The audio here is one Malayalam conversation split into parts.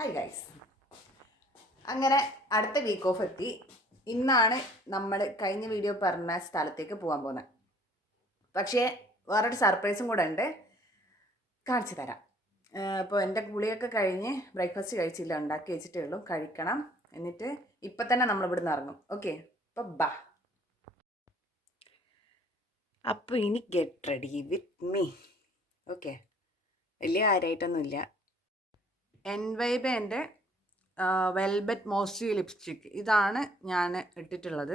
Hi guys. അങ്ങനെ അടുത്ത വീക്ക് ഓഫ് എത്തി. ഇന്നാണ് നമ്മൾ കഴിഞ്ഞ വീഡിയോ പറഞ്ഞ സ്ഥലത്തേക്ക് പോകാൻ പോകുന്നത്. പക്ഷേ വേറൊരു സർപ്രൈസും കൂടെ ഉണ്ട്, കാണിച്ചു തരാം. ഇപ്പോൾ എൻ്റെ കുളിയൊക്കെ കഴിഞ്ഞ് ബ്രേക്ക്ഫാസ്റ്റ് കഴിച്ചില്ല, ഉണ്ടാക്കി വെച്ചിട്ടേ ഉള്ളൂ, കഴിക്കണം. എന്നിട്ട് ഇപ്പം തന്നെ നമ്മൾ ഇവിടുന്ന് ഇറങ്ങും. ഓക്കെ, അപ്പോൾ ബാ. അപ്പോൾ ഇനി get ready with me. Okay, വലിയ കാര്യമായിട്ടൊന്നുമില്ല. എൻവൈബേൻ്റെ വെൽബറ്റ് മോസ്റ്റി ലിപ്സ്റ്റിക്ക്, ഇതാണ് ഞാൻ ഇട്ടിട്ടുള്ളത്.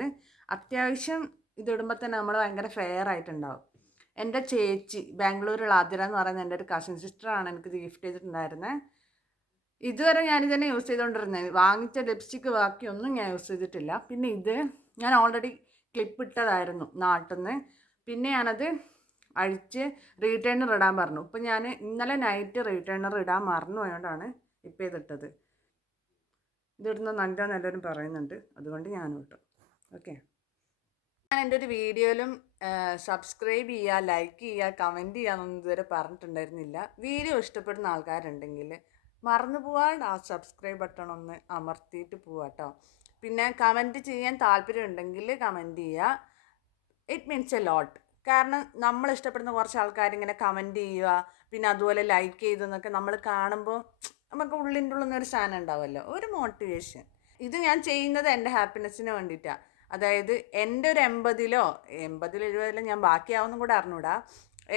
അത്യാവശ്യം ഇതിടുമ്പോൾ തന്നെ നമ്മൾ ഭയങ്കര ഫെയർ ആയിട്ടുണ്ടാവും. എൻ്റെ ചേച്ചി ബാംഗ്ലൂരുള്ള ആതിര എന്ന് പറയുന്ന എൻ്റെ ഒരു കസിൻ സിസ്റ്ററാണ് എനിക്കിത് ഗിഫ്റ്റ് ചെയ്തിട്ടുണ്ടായിരുന്നത്. ഇതുവരെ ഞാനിതന്നെ യൂസ് ചെയ്തുകൊണ്ടിരുന്നത്. വാങ്ങിച്ച ലിപ്സ്റ്റിക്ക് ബാക്കിയൊന്നും ഞാൻ യൂസ് ചെയ്തിട്ടില്ല. പിന്നെ ഇത് ഞാൻ ഓൾറെഡി ക്ലിപ്പ് ഇട്ടതായിരുന്നു നാട്ടിൽ നിന്ന്. പിന്നെ ഞാനത് അഴിച്ച് റീറ്റേണർ ഇടാൻ പറഞ്ഞു. ഇപ്പം ഞാൻ ഇന്നലെ നൈറ്റ് റീറ്റേണർ ഇടാൻ മറന്നു പോയതുകൊണ്ടാണ് ഇപ്പം ഇതിട്ടത്. ഇതിടുന്ന നല്ലതെന്ന് എല്ലാവരും പറയുന്നുണ്ട്, അതുകൊണ്ട് ഞാനും ഇട്ടു. ഓക്കെ, ഞാൻ എൻ്റെ ഒരു വീഡിയോയിലും സബ്സ്ക്രൈബ് ചെയ്യുക, ലൈക്ക് ചെയ്യുക, കമൻറ്റ് ചെയ്യാമെന്നൊന്നും ഇതുവരെ പറഞ്ഞിട്ടുണ്ടായിരുന്നില്ല. വീഡിയോ ഇഷ്ടപ്പെടുന്ന ആൾക്കാരുണ്ടെങ്കിൽ മറന്നു പോവാണ്ട് ആ സബ്സ്ക്രൈബ് ബട്ടൺ ഒന്ന് അമർത്തിയിട്ട് പോവാം കേട്ടോ. പിന്നെ കമൻറ്റ് ചെയ്യാൻ താല്പര്യമുണ്ടെങ്കിൽ കമൻറ്റ് ചെയ്യുക. It means a lot. കാരണം നമ്മൾ ഇഷ്ടപ്പെടുന്ന കുറച്ച് ആൾക്കാരിങ്ങനെ കമൻറ്റ് ചെയ്യുക, പിന്നെ അതുപോലെ ലൈക്ക് ചെയ്തെന്നൊക്കെ നമ്മൾ കാണുമ്പോൾ നമുക്ക് ഉള്ളിൻ്റെ ഉള്ളിൽ നിന്നൊരു സാധനം ഉണ്ടാവുമല്ലോ, ഒരു മോട്ടിവേഷൻ. ഇത് ഞാൻ ചെയ്യുന്നത് എൻ്റെ ഹാപ്പിനെസ്സിന് വേണ്ടിയിട്ടാണ്. അതായത് എൻ്റെ ഒരു 80-ലോ 70-70 ഞാൻ ബാക്കിയാവുന്നും കൂടെ അറിഞ്ഞൂടാ.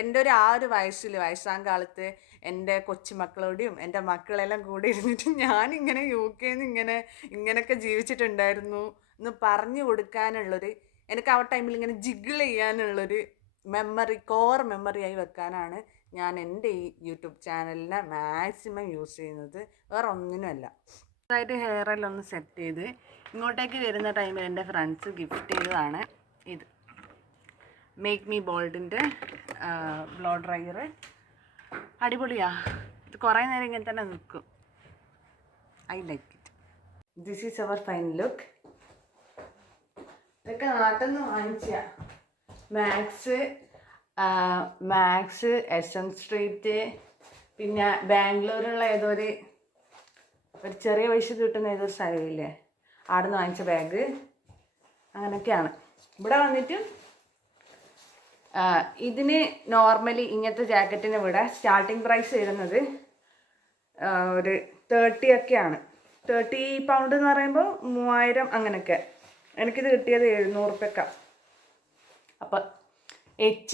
എൻ്റെ ഒരു ആ ഒരു വയസ്സാം കാലത്ത് എൻ്റെ കൊച്ചുമക്കളോടെയും എൻ്റെ മക്കളെല്ലാം കൂടി ഇരുന്നിട്ട് ഞാനിങ്ങനെ UK ഇങ്ങനെയൊക്കെ ജീവിച്ചിട്ടുണ്ടായിരുന്നു എന്ന് പറഞ്ഞു കൊടുക്കാനുള്ളൊരു, എനിക്ക് ആ ടൈമിൽ ഇങ്ങനെ ജിഗിൾ ചെയ്യാനുള്ളൊരു കോർ മെമ്മറി ആയി വെക്കാനാണ് ഞാൻ എൻ്റെ ഈ യൂട്യൂബ് ചാനലിനെ മാക്സിമം യൂസ് ചെയ്യുന്നത്. വേറെ ഒന്നിനുമല്ല. അതായത് ഹെയറെല്ലാം ഒന്ന് സെറ്റ് ചെയ്ത് ഇങ്ങോട്ടേക്ക് വരുന്ന ടൈമിൽ എൻ്റെ ഫ്രണ്ട്സ് ഗിഫ്റ്റ് ചെയ്തതാണ് ഇത്. മേക്ക് മീ ബോൾഡിൻ്റെ ബ്ലോ ഡ്രയർ. അടിപൊളിയാ. ഇത് കുറേ നേരം ഇങ്ങനെ തന്നെ നിൽക്കും. I like it. This is our fine look. ഇതൊക്കെ നാട്ടിൽ നിന്ന് വാങ്ങിച്ച മാക്സ് SM സ്ട്രീറ്റ്, പിന്നെ ബാംഗ്ലൂരുള്ള ഏതൊരു ചെറിയ പൈസ കിട്ടുന്ന ഏതൊരു സ്ഥലമില്ലേ, അവിടെ നിന്ന് വാങ്ങിച്ച ബാഗ്. അങ്ങനെയൊക്കെയാണ്. ഇവിടെ വന്നിട്ട് ഇതിന് നോർമലി ഇങ്ങനത്തെ ജാക്കറ്റിന് ഇവിടെ സ്റ്റാർട്ടിങ് പ്രൈസ് വരുന്നത് ഒരു 30 ഒക്കെയാണ്. 30 പൗണ്ട് എന്ന് പറയുമ്പോൾ 3000 അങ്ങനെയൊക്കെ. എനിക്കിത് കിട്ടിയത് 700 രൂപയ്ക്കാണ്. അപ്പം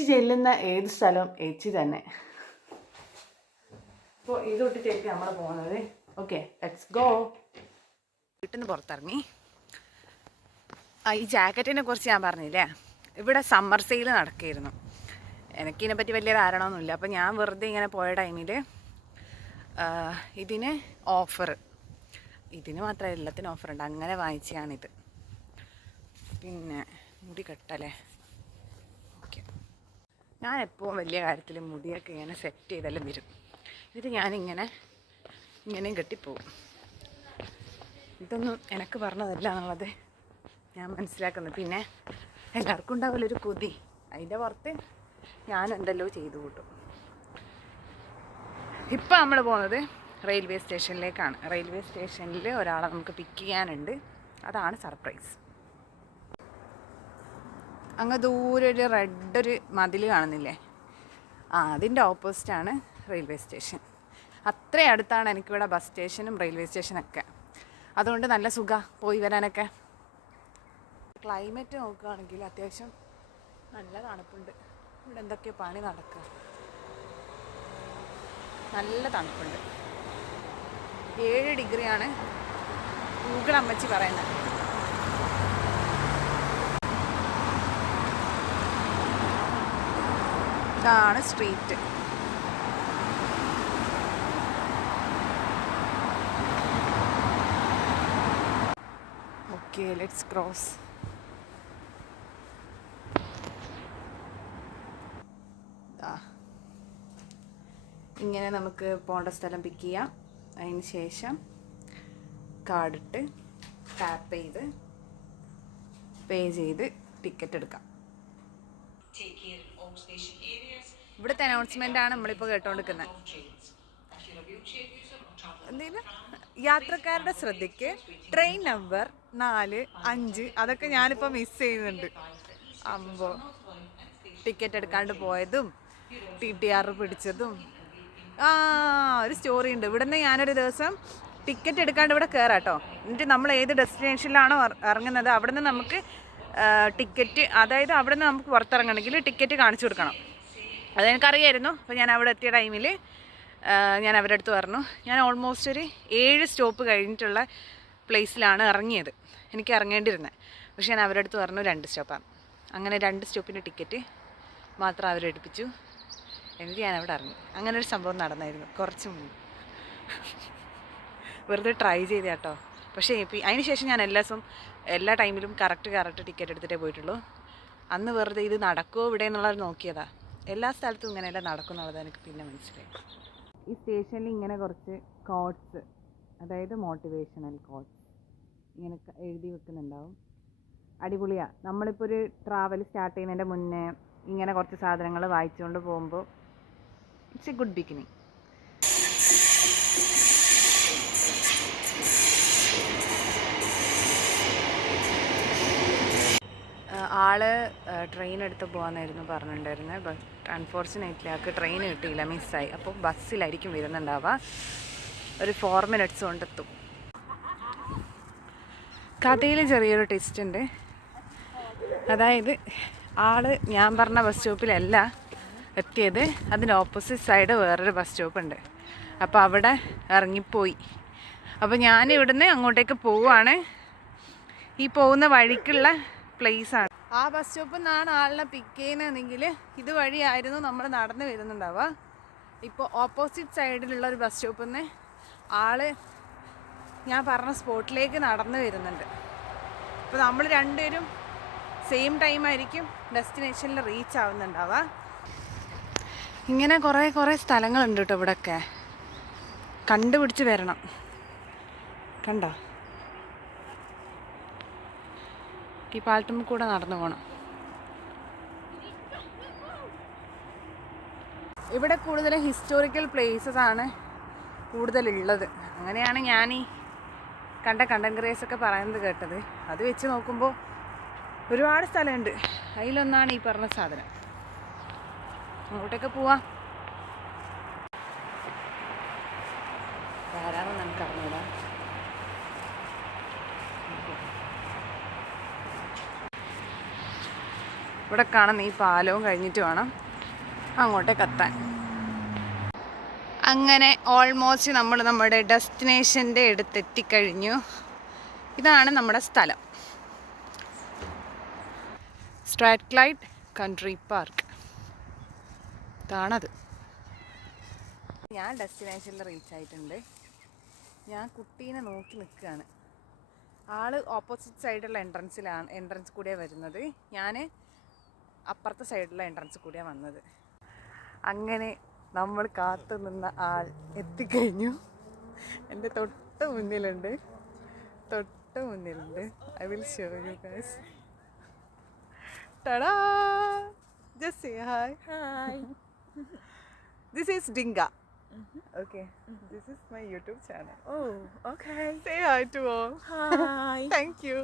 ചെല്ലുന്ന ഏത് സ്ഥലവും തന്നെ. അപ്പോൾ ഇതൊട്ടിട്ടേക്ക് നമ്മൾ പോകുന്നത്. Okay, let's go. വീട്ടിൽ നിന്ന് പുറത്തിറങ്ങി. ഈ ജാക്കറ്റിനെ കുറിച്ച് ഞാൻ പറഞ്ഞില്ലേ, ഇവിടെ സമ്മർ സെയിൽ നടക്കുകയായിരുന്നു. എനിക്കിതിനെപ്പറ്റി വലിയ ധാരണമൊന്നുമില്ല. അപ്പോൾ ഞാൻ വെറുതെ ഇങ്ങനെ പോയ ടൈമിൽ ഇതിന് മാത്രമല്ല എല്ലാത്തിനും ഓഫറുണ്ട്. അങ്ങനെ വാങ്ങിച്ചതാണിത്. പിന്നെ മുടി കെട്ടല്ലേ. ഓക്കെ, ഞാൻ എപ്പോഴും വലിയ കാര്യത്തിൽ മുടിയൊക്കെ ഇങ്ങനെ സെറ്റ് ചെയ്തെല്ലാം വരും. ഇത് ഇങ്ങനെയും കെട്ടിപ്പോവും. ഇതൊന്നും എനിക്ക് പറഞ്ഞതല്ല എന്നുള്ളത് ഞാൻ മനസ്സിലാക്കുന്നത്. പിന്നെ എല്ലാവർക്കും ഉണ്ടാവില്ലൊരു കൊതി, അതിൻ്റെ പുറത്ത് ഞാൻ എന്തെല്ലോ ചെയ്തു കൂട്ടും. ഇപ്പം നമ്മൾ പോകുന്നത് റെയിൽവേ സ്റ്റേഷനിലേക്കാണ്. റെയിൽവേ സ്റ്റേഷനിൽ ഒരാളെ നമുക്ക് പിക്ക് ചെയ്യാനുണ്ട്. അതാണ് സർപ്രൈസ്. അങ്ങ് ദൂരെ ഒരു റെഡ് മതിൽ കാണുന്നില്ലേ, അതിൻ്റെ ഓപ്പോസിറ്റാണ് റെയിൽവേ സ്റ്റേഷൻ. അത്രയും അടുത്താണ് എനിക്കിവിടെ ബസ് സ്റ്റേഷനും റെയിൽവേ സ്റ്റേഷനൊക്കെ. അതുകൊണ്ട് നല്ല സുഖമാണ് പോയി വരാനൊക്കെ. ക്ലൈമറ്റ് നോക്കുകയാണെങ്കിൽ അത്യാവശ്യം നല്ല തണുപ്പുണ്ട്. ഇവിടെ എന്തൊക്കെയോ പണി നടക്കുക. നല്ല തണുപ്പുണ്ട്. 7 ഡിഗ്രിയാണ് ഗൂഗിൾ അമ്മച്ചി പറയുന്നത്. ഇതാണ് സ്ട്രീറ്റ്. Okay, let's cross. ഇങ്ങനെ നമുക്ക് പോകേണ്ട സ്ഥലം പിക്ക് ചെയ്യാം. അതിന് ശേഷം കാർഡിട്ട് ടാപ്പ് ചെയ്ത് പേ ചെയ്ത് ടിക്കറ്റ് എടുക്കാം. ഇവിടുത്തെ അനൗൺസ്മെൻ്റ് ആണ് നമ്മളിപ്പോൾ കേട്ടോണ്ടിരിക്കുന്നത്. എന്തെങ്കിലും യാത്രക്കാരുടെ ശ്രദ്ധയ്ക്ക് ട്രെയിൻ നമ്പർ 4, 5 അതൊക്കെ ഞാനിപ്പോൾ മിസ് ചെയ്യുന്നുണ്ട്. അമ്പോ ടിക്കറ്റ് എടുക്കാണ്ട് പോയതും TTR പിടിച്ചതും. ഒരു സ്റ്റോറി ഉണ്ട്. ഇവിടുന്ന് ഞാനൊരു ദിവസം ടിക്കറ്റ് എടുക്കാണ്ട് ഇവിടെ കയറാം കേട്ടോ. എന്നിട്ട് നമ്മൾ ഏത് ഡെസ്റ്റിനേഷനിലാണോ ഇറങ്ങുന്നത് അവിടെ നിന്ന് നമുക്ക് ടിക്കറ്റ്, അതായത് അവിടെ നിന്ന് നമുക്ക് പുറത്തിറങ്ങണമെങ്കിൽ ടിക്കറ്റ് കാണിച്ചു കൊടുക്കണം. അതെനിക്കറിയായിരുന്നു. അപ്പോൾ ഞാൻ അവിടെ എത്തിയ ടൈമിൽ ഞാൻ അവരുടെ അടുത്ത് പറഞ്ഞു, ഞാൻ ഓൾമോസ്റ്റ് ഒരു 7 സ്റ്റോപ്പ് കഴിഞ്ഞിട്ടുള്ള പ്ലേസിലാണ് ഇറങ്ങിയത്, എനിക്ക് ഇറങ്ങേണ്ടിയിരുന്നത്. പക്ഷേ ഞാൻ അവരുടെ അടുത്ത് പറഞ്ഞു 2 സ്റ്റോപ്പാണ്. അങ്ങനെ 2 സ്റ്റോപ്പിൻ്റെ ടിക്കറ്റ് മാത്രം അവരെടുപ്പിച്ചു. എന്നിട്ട് ഞാൻ അവിടെ ഇറങ്ങി. അങ്ങനെ ഒരു സംഭവം നടന്നായിരുന്നു കുറച്ച് മുമ്പ്. വെറുതെ ട്രൈ ചെയ്ത കേട്ടോ. പക്ഷേ അതിന് ശേഷം ഞാൻ എല്ലാ ടൈമിലും കറക്റ്റ് ടിക്കറ്റ് എടുത്തിട്ടേ പോയിട്ടുള്ളൂ. അന്ന് വെറുതെ ഇത് നടക്കുമോ ഇവിടെ എന്നുള്ളത് നോക്കിയതാ. എല്ലാ സ്ഥലത്തും ഇങ്ങനെയല്ല നടക്കും എന്നുള്ളത് എനിക്ക് പിന്നെ മനസ്സിലായി. ഈ സ്റ്റേഷനിൽ ഇങ്ങനെ കുറച്ച് കോട്ട്സ്, അതായത് മോട്ടിവേഷണൽ കോട്ട്സ് ഇങ്ങനെ എഴുതി വെക്കുന്നുണ്ടാവും. അടിപൊളിയാണ്. നമ്മളിപ്പോൾ ഒരു ട്രാവൽ സ്റ്റാർട്ട് ചെയ്യുന്നതിൻ്റെ മുന്നേ ഇങ്ങനെ കുറച്ച് സാധനങ്ങൾ വായിച്ചുകൊണ്ട് പോകുമ്പോൾ ഇറ്റ്സ് എ ഗുഡ് ബിഗിനിങ്. ആള് ട്രെയിൻ എടുത്ത് പോകാമെന്നായിരുന്നു പറഞ്ഞിട്ടുണ്ടായിരുന്നത്. ബട്ട് അൺഫോർച്ചുനേറ്റ്ലി ആൾക്ക് ട്രെയിൻ കിട്ടിയില്ല, മിസ്സായി. അപ്പോൾ ബസ്സിലായിരിക്കും വരുന്നുണ്ടാവുക. ഒരു 4 minutes കൊണ്ടെത്തും. കഥയിൽ ചെറിയൊരു ട്വിസ്റ്റ് ഉണ്ട്. അതായത് ആള് ഞാൻ പറഞ്ഞ ബസ് സ്റ്റോപ്പിലല്ല എത്തിയത്, അതിൻ്റെ ഓപ്പോസിറ്റ് സൈഡ് വേറൊരു ബസ് സ്റ്റോപ്പ് ഉണ്ട്. അപ്പോൾ അവിടെ ഇറങ്ങിപ്പോയി. അപ്പോൾ ഞാൻ ഇവിടുന്ന് അങ്ങോട്ടേക്ക് പോവുകയാണ്. ഈ പോകുന്ന വഴിക്കുള്ള പ്ലേസാണ്. ആ ബസ് സ്റ്റോപ്പിൽ നിന്നാണ് ആളിനെ പിക്ക് ചെയ്യുന്നതെങ്കിൽ ഇതുവഴിയായിരുന്നു നമ്മൾ നടന്ന് വരുന്നുണ്ടാവുക. ഇപ്പോൾ ഓപ്പോസിറ്റ് സൈഡിലുള്ള ഒരു ബസ് സ്റ്റോപ്പിൽ നിന്ന് ആള് ഞാൻ പറഞ്ഞ സ്പോട്ടിലേക്ക് നടന്ന് വരുന്നുണ്ട്. അപ്പോൾ നമ്മൾ രണ്ടുപേരും സെയിം ടൈമായിരിക്കും ഡെസ്റ്റിനേഷനിൽ റീച്ച് ആവുന്നുണ്ടാവുക. ഇങ്ങനെ കുറേ സ്ഥലങ്ങളുണ്ട് കേട്ടോ ഇവിടെയൊക്കെ. കണ്ടുപിടിച്ച് വരണം. കണ്ടോ, ഈ പാലത്തുമ്മ കൂടെ നടന്നു പോകണം. ഇവിടെ കൂടുതൽ ഹിസ്റ്റോറിക്കൽ പ്ലേസസ് ആണ് കൂടുതലുള്ളത്. അങ്ങനെയാണ് ഞാൻ ഈ കണ്ടന്റ് ക്രിയേഴ്സൊക്കെ പറയുന്നത് കേട്ടത്. അത് വെച്ച് നോക്കുമ്പോൾ ഒരുപാട് സ്ഥലമുണ്ട്. അതിലൊന്നാണ് ഈ പറഞ്ഞ സാധനം. അങ്ങോട്ടൊക്കെ പോവാം. ധാരാളം നമുക്ക് അറിഞ്ഞൂടാ. ഇവിടെ കാണുന്ന ഈ പാലവും കഴിഞ്ഞിട്ട് വേണം അങ്ങോട്ടേക്ക് എത്താൻ. അങ്ങനെ ഓൾമോസ്റ്റ് നമ്മൾ നമ്മുടെ ഡെസ്റ്റിനേഷൻ്റെ അടുത്തെത്തിക്കഴിഞ്ഞു. ഇതാണ് നമ്മുടെ സ്ഥലം, സ്ട്രാറ്റ്ലൈറ്റ് കൺട്രി പാർക്ക്. ഇതാണത്. ഞാൻ ഡെസ്റ്റിനേഷനിൽ റീച്ച് ആയിട്ടുണ്ട്. ഞാൻ കുട്ടീനെ നോക്കി നിൽക്കുകയാണ്. ആള് ഓപ്പോസിറ്റ് സൈഡുള്ള എൻട്രൻസ് കൂടിയാണ് വരുന്നത്. ഞാൻ അപ്പുറത്തെ സൈഡിലുള്ള എൻട്രൻസ് കൂടിയാണ് വന്നത്. അങ്ങനെ നമ്മൾ കാത്തു നിന്ന ആൾ എത്തിക്കഴിഞ്ഞു. എൻ്റെ തൊട്ട് മുന്നിലുണ്ട്. I will show you guys. Tada, just say hi. Hi. This is Dinga. Okay, this is my YouTube channel. Oh, okay. Say hi to all. Hi. Thank you.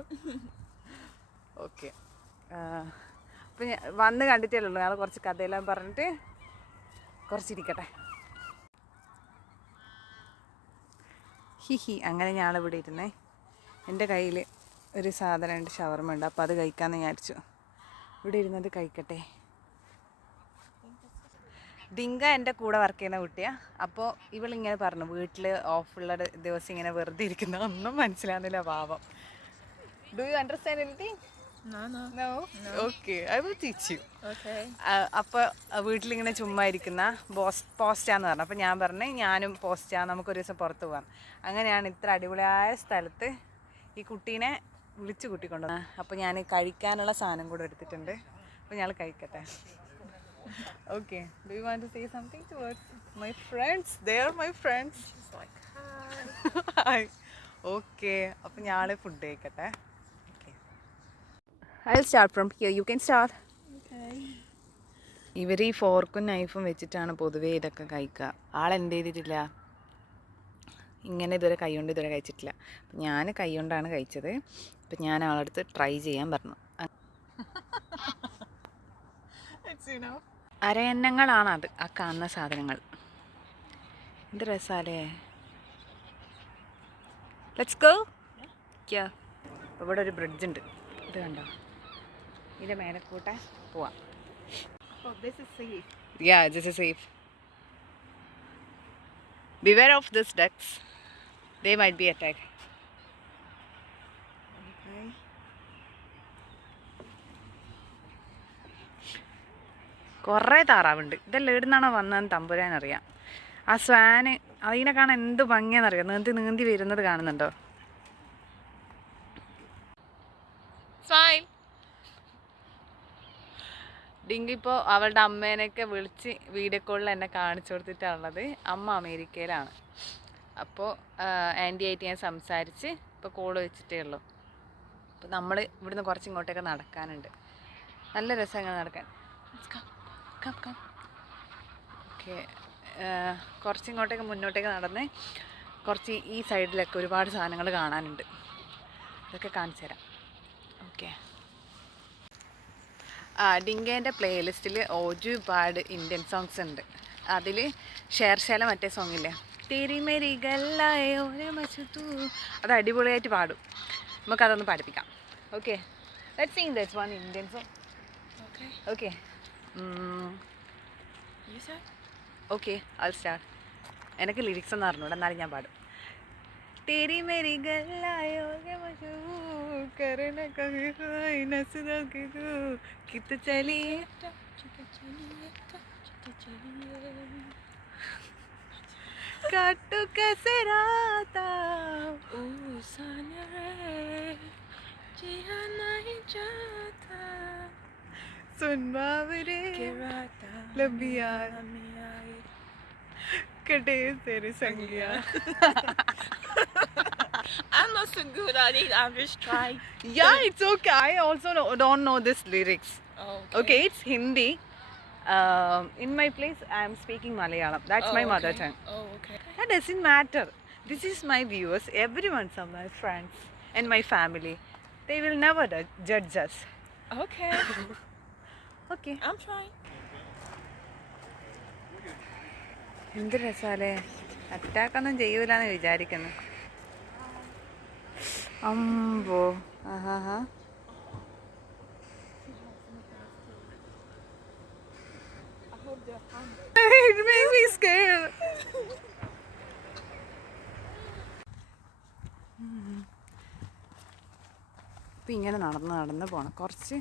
Okay. അപ്പം ഞാൻ വന്ന് കണ്ടിട്ടേ ഉള്ളൂ. ഞങ്ങൾ കുറച്ച് കഥയെല്ലാം പറഞ്ഞിട്ട് കുറച്ചിരിക്കട്ടെ. ഹിഹി. അങ്ങനെ ഞാനിവിടെ ഇരുന്നേ. എൻ്റെ കയ്യിൽ ഒരു സാധനമുണ്ട്, ഷവർമ ഉണ്ട്. അപ്പോൾ അത് കഴിക്കാമെന്ന് വിചാരിച്ചു. ഇവിടെ ഇരുന്നത് കഴിക്കട്ടെ. ഡിങ്ക എൻ്റെ കൂടെ വർക്ക് ചെയ്യുന്ന കുട്ടിയാണ്. അപ്പോൾ ഇവളിങ്ങനെ പറഞ്ഞു, വീട്ടിൽ ഓഫുള്ള ദിവസം ഇങ്ങനെ വെറുതെ ഇരിക്കുന്ന ഒന്നും മനസ്സിലാകുന്നില്ല പാവം. Do you understand anything? No. Okay, I will teach you. Okay. അപ്പോൾ വീട്ടിലിങ്ങനെ ചുമ്മാ ഇരിക്കുന്ന പോസ്റ്റാന്ന് പറഞ്ഞു. അപ്പോൾ ഞാൻ പറഞ്ഞു ഞാനും പോസ്റ്റാ, നമുക്കൊരു ദിവസം പുറത്ത് പോകാം. അങ്ങനെയാണ് ഇത്ര അടിപൊളിയായ സ്ഥലത്ത് ഈ കുട്ടീനെ വിളിച്ചു കൂട്ടിക്കൊണ്ടുവന്നത്. അപ്പോൾ ഞാൻ കഴിക്കാനുള്ള സാധനം കൂടെ എടുത്തിട്ടുണ്ട്. അപ്പോൾ ഞങ്ങൾ കഴിക്കട്ടെ. Okay, do you want to say something towards my friends? They are my friends. She's like, hi. Okay, അപ്പോൾ ഞങ്ങൾ ഫുഡ് കഴിക്കട്ടെ. I'll start from here. You can start. okay. ഇവർ ഈ ഫോർക്കും നൈഫും വെച്ചിട്ടാണ് പൊതുവേ ഇതൊക്കെ കഴിക്കുക. ആളെന്ത് ചെയ്തിട്ടില്ല, ഇങ്ങനെ ഇതുവരെ കൈ കൊണ്ട് ഇതുവരെ കഴിച്ചിട്ടില്ല. അപ്പം ഞാൻ കൈ കൊണ്ടാണ് കഴിച്ചത്. അപ്പം ഞാൻ അവളടുത്ത് ട്രൈ ചെയ്യാൻ പറഞ്ഞു. അരയന്നങ്ങളാണ് അത്, ആ കാണുന്ന സാധനങ്ങൾ. എന്ത് രസാലേ. Let's go. ഇവിടെ ഒരു ബ്രിഡ്ജ് ഉണ്ട്, ഇത് കണ്ടോ? ഇതിൻ്റെ മേലെ കൂട്ടെ പോവാം. Yeah, this is safe. Beware of these ducks. They might be attacked. Okay. കുറേ താറാവുണ്ട്. ഇതെല്ലാം എവിടുന്നാണോ വന്നതെന്ന് തമ്പുരാനറിയാം. ആ സ്വാന് അതിനെ കാണാൻ എന്ത് ഭംഗിയാണെന്നറിയാം. നീന്തി നീന്തി വരുന്നത് കാണുന്നുണ്ടോ? ഡിങ്കി ഇപ്പോൾ അവളുടെ അമ്മേനെയൊക്കെ വിളിച്ച് വീഡിയോ കോളിൽ എന്നെ കാണിച്ചു കൊടുത്തിട്ടാണുള്ളത്. അമ്മ അമേരിക്കയിലാണ്. അപ്പോൾ ആൻറ്റി ആയിട്ട് ഞാൻ സംസാരിച്ച് ഇപ്പോൾ കോള് വെച്ചിട്ടേ ഉള്ളൂ. അപ്പോൾ നമ്മൾ ഇവിടുന്ന് കുറച്ച് ഇങ്ങോട്ടേക്ക് നടക്കാനുണ്ട്. നല്ല രസമാണ് നടക്കാൻ. ഓക്കെ, കുറച്ച് ഇങ്ങോട്ടേക്ക് മുന്നോട്ടേക്ക് നടന്ന് കുറച്ച് ഈ സൈഡിലൊക്കെ ഒരുപാട് സാധനങ്ങൾ കാണാനുണ്ട്. ഇതൊക്കെ കാണിച്ചു തരാം. ഓക്കെ, ഡിങ്കേൻ്റെ പ്ലേലിസ്റ്റിൽ ഒരുപാട് ഇന്ത്യൻ സോങ്സ് ഉണ്ട്. അതിൽ ഷേർശാല മറ്റേ സോങ്ങില്ലേ, തെരി മേരി ഗല്ലായേ ഓരേ മച്ചുതൂ, അത് അടിപൊളിയായിട്ട് പാടും. നമുക്കതൊന്ന് പഠിപ്പിക്കാം. Okay, let's Singh this one Indian song. Okay okay, I start. എനിക്ക് ലിറിക്സ് ഒന്നും അറിഞ്ഞൂടാ, എന്നാലും ഞാൻ പാടും. तेरी मेरी गल्लायो के मशू करने कभी कोई नसदा के तू कित चलिए काटू कैसे राता ओ साने जिया नहीं जाता सुन बावरे लबिया कटे तेरे संगिया. I'm not so good at it. I'm just trying. Yeah, it's okay. I also don't know this lyrics. Okay, it's Hindi. In my place, I am speaking Malayalam. That's my mother tongue. Oh, okay. That doesn't matter. This is my viewers. Everyone's of my friends and my family. They will never judge us. Okay. Okay. I'm trying. എന്ത് രസാലേ. അറ്റാക്കൊന്നും ചെയ്യൂലെന്ന് വിചാരിക്കുന്നു. അമ്പോ, ആഹാ. It made me scared. ഇപ്പം ഇങ്ങനെ നടന്ന് പോകണം. കുറച്ച്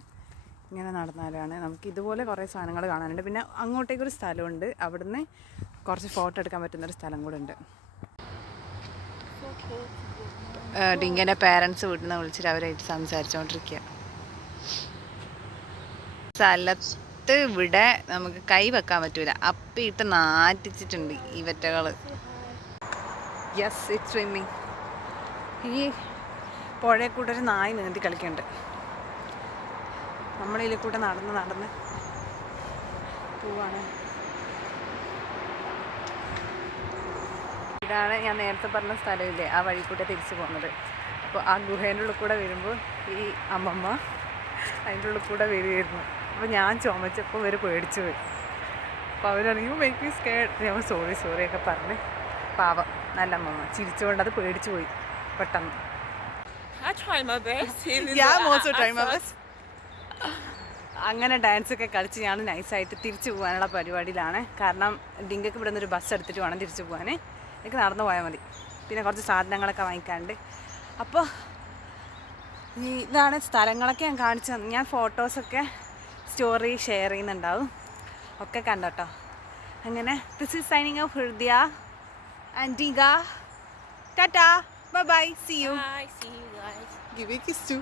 ഇങ്ങനെ നടന്നാലാണ് നമുക്ക് ഇതുപോലെ കുറേ സാധനങ്ങൾ കാണാനുണ്ട്. പിന്നെ അങ്ങോട്ടേക്കൊരു സ്ഥലമുണ്ട്, അവിടുന്ന് കുറച്ച് ഫോട്ടോ എടുക്കാൻ പറ്റുന്നൊരു സ്ഥലം കൂടെ ഉണ്ട്. ഡിങ്കൻ്റെ പേരൻസ് വീട്ടിൽ നിന്ന് വിളിച്ചിട്ട് അവരായിട്ട് സംസാരിച്ചുകൊണ്ടിരിക്കുക. സ്ഥലത്ത് ഇവിടെ നമുക്ക് കൈ വെക്കാൻ പറ്റൂല, അപ്പിയിട്ട് നാറ്റിച്ചിട്ടുണ്ട് ഈ വെറ്റകൾ. Yes, it's swimming. ഈ പുഴയിൽ കൂടെ ഒരു നായ് നീന്തി കളിക്കുന്നുണ്ട്. നമ്മളിതിൽ കൂടെ നടന്ന് പോവാണ്. ഇതാണ് ഞാൻ നേരത്തെ പറഞ്ഞ സ്ഥലമില്ലേ, ആ വഴി കൂടെ തിരിച്ചു പോകുന്നത്. അപ്പോൾ ആ ഗുഹേൻ്റെ ഉള്ളിൽ കൂടെ വരുമ്പോൾ ഈ അമ്മമ്മ അതിൻ്റെ ഉള്ളിൽ കൂടെ വരുമായിരുന്നു. അപ്പോൾ ഞാൻ ചുമച്ചപ്പോൾ ഇവർ പേടിച്ചു പോയി. അപ്പോൾ അവരറിയും മേക്ക് മീ സ്കേർഡ്. ഞാൻ സോറി ഒക്കെ പറഞ്ഞ് പാവം നല്ല അമ്മമ്മ ചിരിച്ചുകൊണ്ട് അത് പേടിച്ചു പോയി പെട്ടെന്ന്. I tried my best. അങ്ങനെ ഡാൻസൊക്കെ കളിച്ച് ഞാൻ നൈസായിട്ട് തിരിച്ചു പോകാനുള്ള പരിപാടിയിലാണ്. കാരണം ഡിങ്കക്ക് ഇവിടെ നിന്നൊരു ബസ് എടുത്തിട്ട് വേണം തിരിച്ചു പോകാൻ. എനിക്ക് നടന്നു പോയാൽ മതി. പിന്നെ കുറച്ച് സാധനങ്ങളൊക്കെ വാങ്ങിക്കാണ്ട്. അപ്പോൾ ഇതാണ് സ്ഥലങ്ങളൊക്കെ ഞാൻ കാണിച്ചു തന്നു. ഞാൻ ഫോട്ടോസൊക്കെ സ്റ്റോറി ഷെയർ ചെയ്യുന്നുണ്ടാവും, ഒക്കെ കണ്ടോട്ടോ. അങ്ങനെ this is signing off Hridaya and Dinka. Tata, bye bye, see you. Bye. See you guys. Give a kiss too.